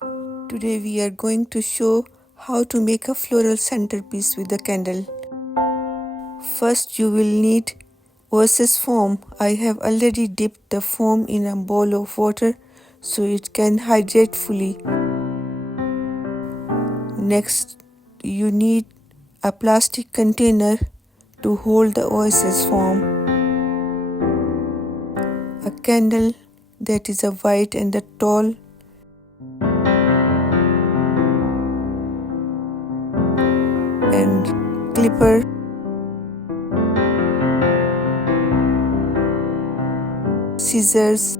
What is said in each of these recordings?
Today we are going to show how to make a floral centerpiece with a candle. First you will need oasis foam. I have already dipped the foam in a bowl of water so it can hydrate fully. Next you need a plastic container to hold the oasis foam, a candle that is a white and a tall, and clipper, scissors,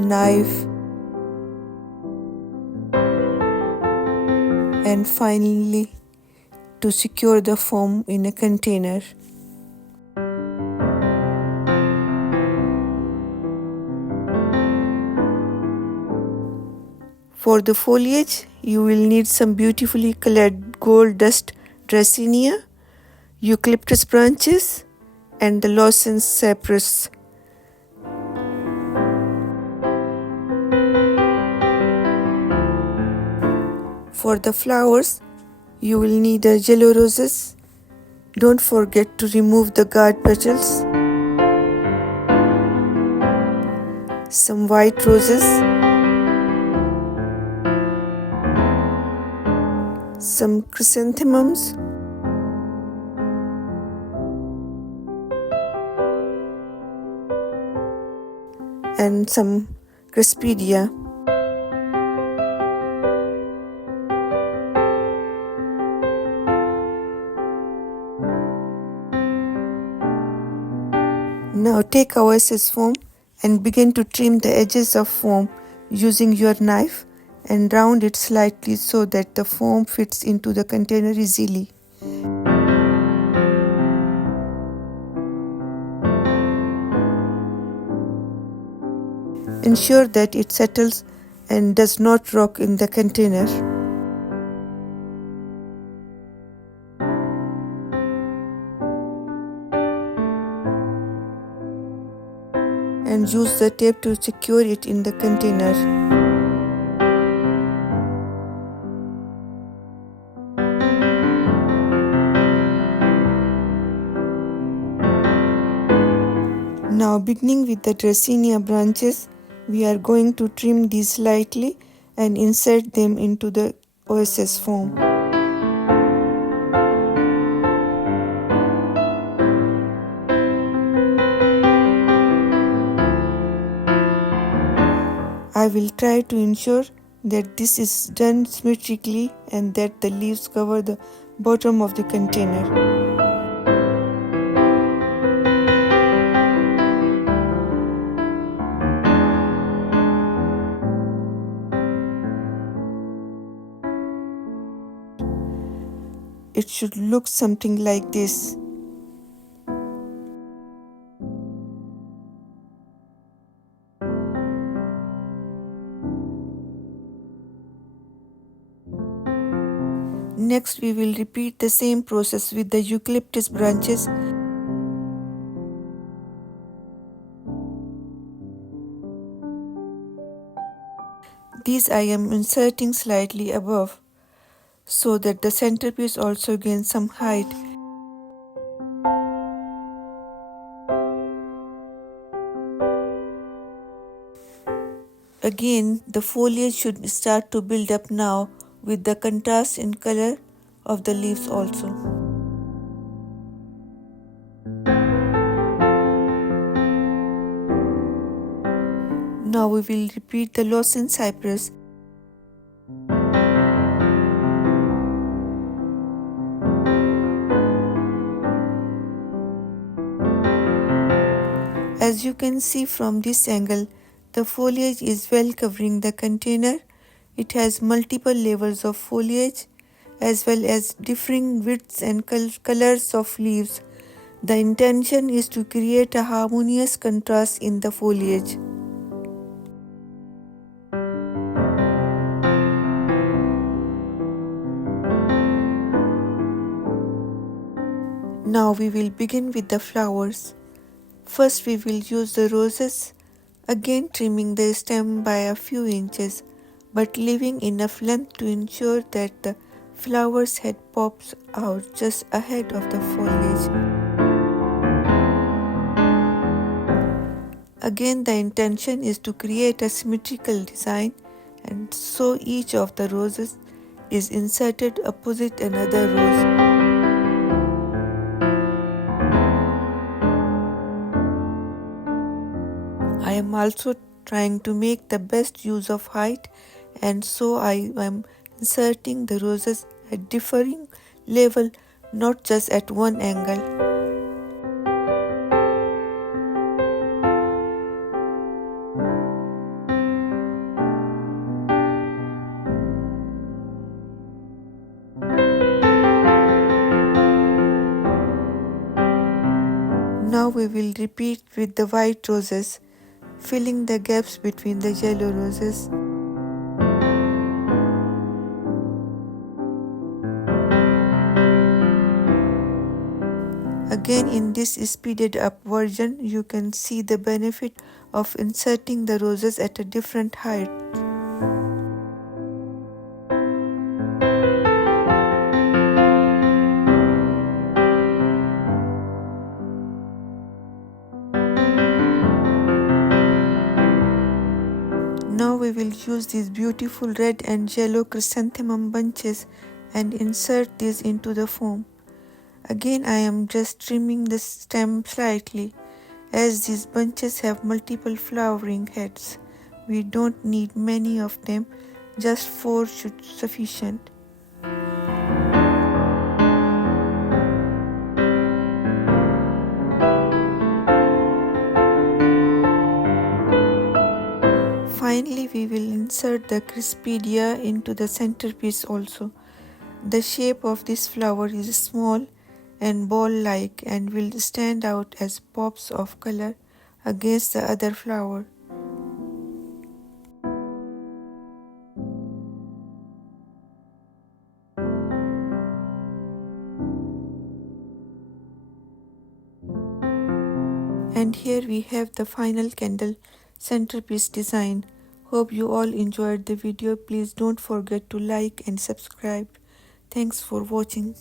knife, and finally to secure the foam in a container. For the foliage, you will need some beautifully colored gold dust dracaena, eucalyptus branches, and the lozenge cypress. For the flowers, you will need a yellow roses. Don't forget to remove the guard petals, some white roses, some chrysanthemums, and some cresspedia. Now take oasis foam and begin to trim the edges of foam using your knife and round it slightly so that the foam fits into the container easily. Ensure that it settles and does not rock in the container. And use the tape to secure it in the container. Now beginning with the dracaena branches, we are going to trim these slightly and insert them into the oasis foam. I will try to ensure that this is done symmetrically and that the leaves cover the bottom of the container. It should look something like this. Next, we will repeat the same process with the eucalyptus branches. These I am inserting slightly above so that the centerpiece also gains some height. Again, the foliage should start to build up now with the contrast in color of the leaves also. Now we will repeat the lozenge cypress. As you can see from this angle, the foliage is well covering the container. It has multiple layers of foliage as well as differing widths and colors of leaves. The intention is to create a harmonious contrast in the foliage. Now we will begin with the flowers. First we will use the roses, again trimming the stem by a few inches but leaving enough length to ensure that the flower's head pops out just ahead of the foliage. Again, the intention is to create a symmetrical design, and so each of the roses is inserted opposite another rose. I am also trying to make the best use of height, and so I am inserting the roses at differing level, not just at one angle. Now we will repeat with the white roses, filling the gaps between the yellow roses. Again, in this speeded up version, you can see the benefit of inserting the roses at a different height. Now we will use these beautiful red and yellow chrysanthemum bunches and insert these into the foam. Again, I am just trimming the stem slightly, as these bunches have multiple flowering heads. We don't need many of them, just 4 should be sufficient. Finally, we will insert the crispidia into the centerpiece also. The shape of this flower is small and ball-like and will stand out as pops of color against the other flower. And here we have the final candle centerpiece design. Hope you all enjoyed the video. Please don't forget to like and subscribe. Thanks for watching.